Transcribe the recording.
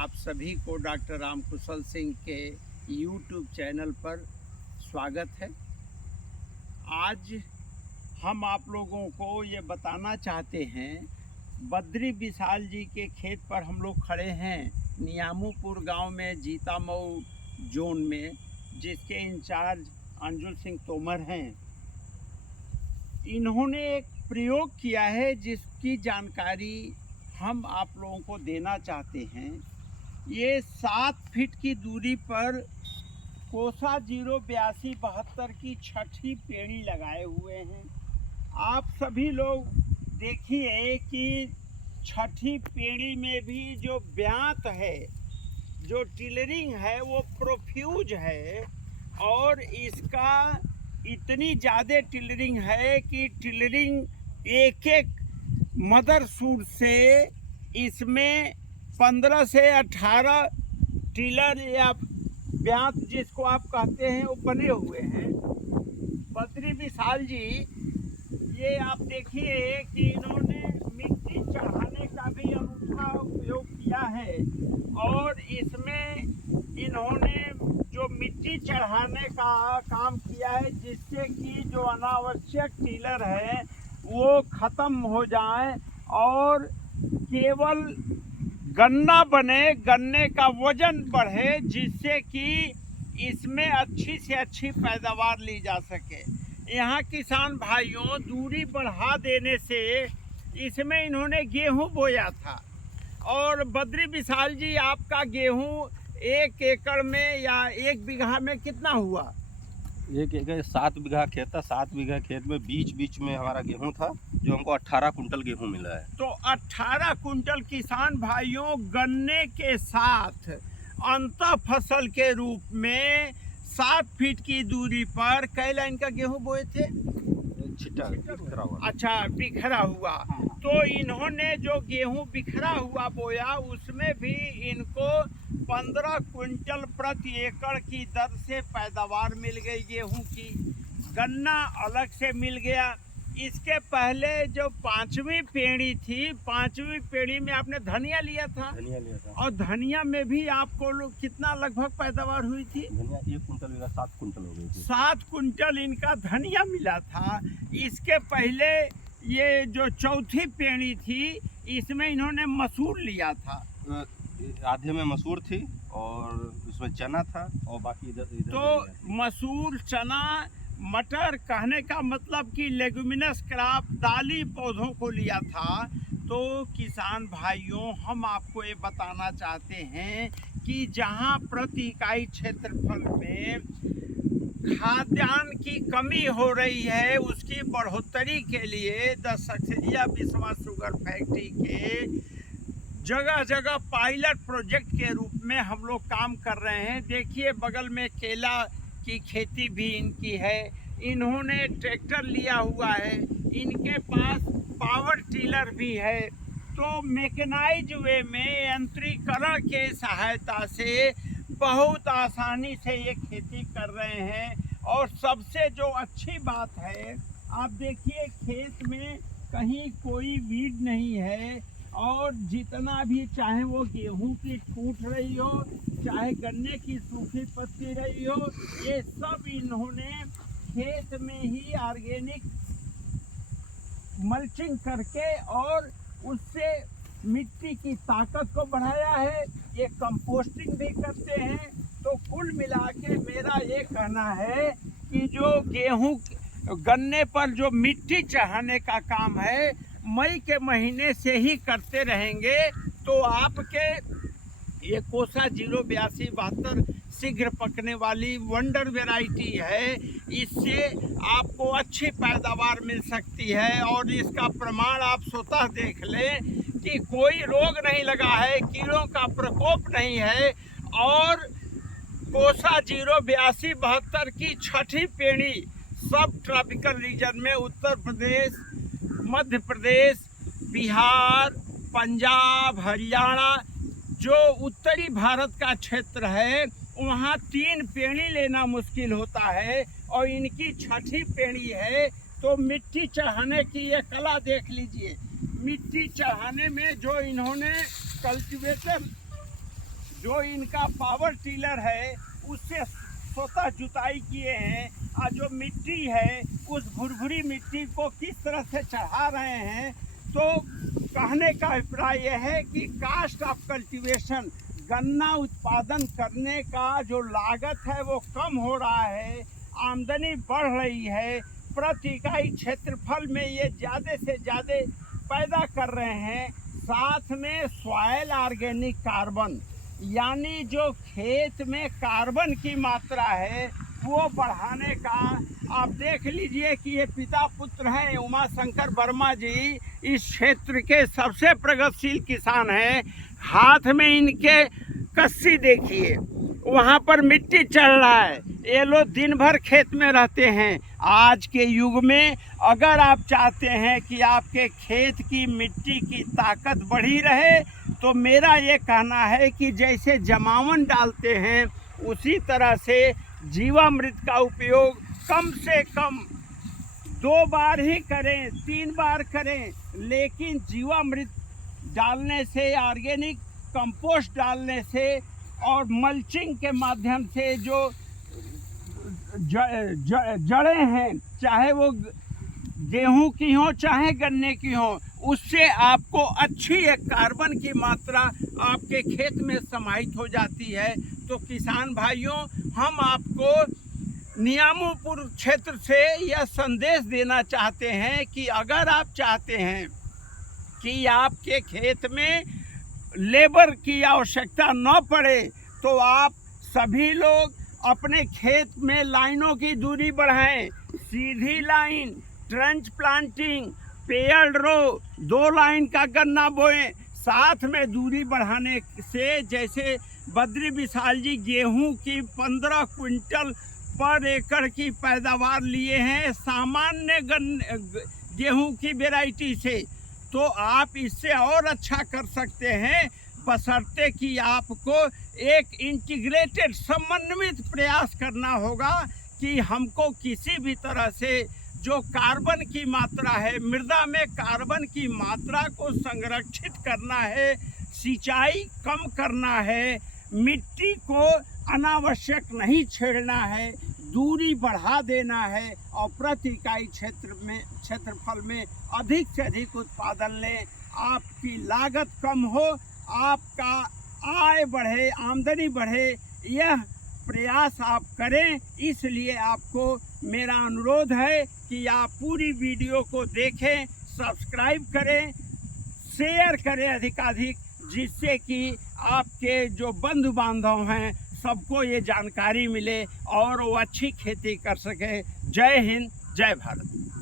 आप सभी को डॉक्टर रामकुशल सिंह के यूट्यूब चैनल पर स्वागत है। आज हम आप लोगों को ये बताना चाहते हैं, बद्री विशाल जी के खेत पर हम लोग खड़े हैं, नियामूपुर गांव में, जीतामऊ जोन में, जिसके इंचार्ज अंजुल सिंह तोमर हैं। इन्होंने एक प्रयोग किया है जिसकी जानकारी हम आप लोगों को देना चाहते हैं। ये 7 फीट की दूरी पर कोसा 08272 की छठी पेड़ी लगाए हुए हैं। आप सभी लोग देखिए कि छठी पेड़ी में भी जो ब्यांत है, जो टिलरिंग है, वो प्रोफ्यूज है और इसका इतनी ज़्यादा टिलरिंग है कि टिलरिंग एक मदर सूट से इसमें 15 से 18 टिलर या ब्यांत जिसको आप कहते हैं वो बने हुए हैं। बद्री विशाल जी, ये आप देखिए कि इन्होंने मिट्टी चढ़ाने का भी अनूठा उपयोग किया है और इसमें इन्होंने जो मिट्टी चढ़ाने का काम किया है जिससे कि जो अनावश्यक टिलर है वो ख़त्म हो जाए और केवल गन्ना बने, गन्ने का वजन बढ़े, जिससे कि इसमें अच्छी से अच्छी पैदावार ली जा सके। यहाँ किसान भाइयों, दूरी बढ़ा देने से इसमें इन्होंने गेहूं बोया था और बद्री विशाल जी, आपका गेहूं 1 एकड़ में या 1 बीघा में कितना हुआ? 1 एकड़ 7 बीघा खेत था। 7 बीघा खेत में बीच में हमारा गेहूं था, जो हमको 18 कुंटल गेहूं मिला है। तो 18 कुंटल किसान भाइयों, गन्ने के साथ अंतर फसल के रूप में 7 फीट की दूरी पर कई लाइन का गेहूं बोए थे? बिखरा हुआ। अच्छा, बिखरा हुआ। तो इन्होंने जो गेहूं बिखरा हुआ बोया, उसमें भी इनको 15 क्विंटल प्रति एकड़ की दर से पैदावार मिल गई गेहूं की। गन्ना अलग से मिल गया। इसके पहले जो 5वीं पेड़ी थी, 5वीं पेड़ी में आपने धनिया लिया था और धनिया में भी आपको कितना लगभग पैदावार हुई थी? धनिया 1 कुंटल मिला, 7 कुंटल हो गई थी। 7 कुंटल इनका धनिया मिला था। इसके पहले ये जो 4थी पेड़ी थी, इसमें इन्होंने मसूर लिया था। आधे में मसूर थी और उसमें चना था और बाकी इधर तो मसूर, चना, मटर, कहने का मतलब कि लेगुमिनस क्रॉप, दाली पौधों को लिया था। तो किसान भाइयों, हम आपको ये बताना चाहते हैं कि जहां प्रति इकाई क्षेत्रफल में खाद्यान्न की कमी हो रही है, उसकी बढ़ोतरी के लिए 10 सक्सेना बिस्वा शुगर फैक्ट्री के जगह जगह पायलट प्रोजेक्ट के रूप में हम लोग काम कर रहे हैं। देखिए, बगल में केला की खेती भी इनकी है। इन्होंने ट्रैक्टर लिया हुआ है, इनके पास पावर टिलर भी है। तो मैकेनाइज वे में यंत्रीकरण के सहायता से बहुत आसानी से ये खेती कर रहे हैं। और सबसे जो अच्छी बात है, आप देखिए खेत में कहीं कोई वीड नहीं है और जितना भी, चाहे वो गेहूं की टूट रही हो, चाहे गन्ने की सूखी पत्ती रही हो, ये सब इन्होंने खेत में ही ऑर्गेनिक मल्चिंग करके और उससे मिट्टी की ताकत को बढ़ाया है। ये कंपोस्टिंग भी करते हैं। तो कुल मिला के मेरा ये कहना है कि जो गेहूं, गन्ने पर जो मिट्टी चढ़ाने का काम है, मई के महीने से ही करते रहेंगे तो आपके ये कोसा 08272 शीघ्र पकने वाली वंडर वैरायटी है। इससे आपको अच्छी पैदावार मिल सकती है और इसका प्रमाण आप स्वतः देख लें कि कोई रोग नहीं लगा है, कीड़ों का प्रकोप नहीं है। और कोसा 08272 की छठी पेड़ी सब ट्रॉपिकल रीजन में उत्तर प्रदेश, मध्य प्रदेश, बिहार, पंजाब, हरियाणा, जो उत्तरी भारत का क्षेत्र है, वहाँ 3 पेड़ी लेना मुश्किल होता है और इनकी छठी पेड़ी है। तो मिट्टी चढ़ाने की ये कला देख लीजिए। मिट्टी चढ़ाने में जो इन्होंने कल्टीवेटर जो इनका पावर टिलर है उससे स्वतः जुताई किए हैं, और जो मिट्टी है उस भुरभुरी मिट्टी को किस तरह से चढ़ा रहे हैं। तो कहने का अभिप्राय यह है कि कास्ट ऑफ कल्टीवेशन, गन्ना उत्पादन करने का जो लागत है वो कम हो रहा है, आमदनी बढ़ रही है, प्रति इकाई क्षेत्रफल में ये ज़्यादा से ज़्यादा पैदा कर रहे हैं। साथ में सॉइल ऑर्गेनिक कार्बन, यानी जो खेत में कार्बन की मात्रा है वो बढ़ाने का। आप देख लीजिए कि ये पिता पुत्र हैं उमा शंकर वर्मा जी, इस क्षेत्र के सबसे प्रगतिशील किसान हैं। हाथ में इनके कस्सी देखिए, वहाँ पर मिट्टी चढ़ रहा है, ये लोग दिन भर खेत में रहते हैं। आज के युग में अगर आप चाहते हैं कि आपके खेत की मिट्टी की ताकत बढ़ी रहे, तो मेरा ये कहना है कि जैसे जमावन डालते हैं उसी तरह से जीवामृत का उपयोग कम से कम 2 बार ही करें, 3 बार करें, लेकिन जीवामृत डालने से, ऑर्गेनिक कंपोस्ट डालने से और मल्चिंग के माध्यम से जो जड़ें हैं, चाहे वो गेहूं की हो चाहे गन्ने की हो, उससे आपको अच्छी एक कार्बन की मात्रा आपके खेत में समाहित हो जाती है। तो किसान भाइयों, हम आपको नियामपुर क्षेत्र से यह संदेश देना चाहते हैं कि अगर आप चाहते हैं कि आपके खेत में लेबर की आवश्यकता न पड़े, तो आप सभी लोग अपने खेत में लाइनों की दूरी बढ़ाएं, सीधी लाइन, ट्रेंच प्लांटिंग, पेयर्ड रो, 2 लाइन का गन्ना बोएं। साथ में दूरी बढ़ाने से, जैसे बद्री विशाल जी गेहूं की 15 क्विंटल पर एकड़ की पैदावार लिए हैं सामान्य गेहूं की वैरायटी से, तो आप इससे और अच्छा कर सकते हैं, बशर्ते कि आपको एक इंटीग्रेटेड समन्वित प्रयास करना होगा कि हमको किसी भी तरह से जो कार्बन की मात्रा है, मृदा में कार्बन की मात्रा को संरक्षित करना है, सिंचाई कम करना है, मिट्टी को अनावश्यक नहीं छेड़ना है, दूरी बढ़ा देना है और प्रति इकाई क्षेत्रफल में अधिक से अधिक उत्पादन लें। आपकी लागत कम हो, आपका आय बढ़े, आमदनी बढ़े, यह प्रयास आप करें। इसलिए आपको मेरा अनुरोध है कि आप पूरी वीडियो को देखें, सब्सक्राइब करें, शेयर करें अधिकाधिक, जिससे कि आपके जो बंधु बांधव हैं सबको ये जानकारी मिले और वो अच्छी खेती कर सके। जय हिंद, जय भारत।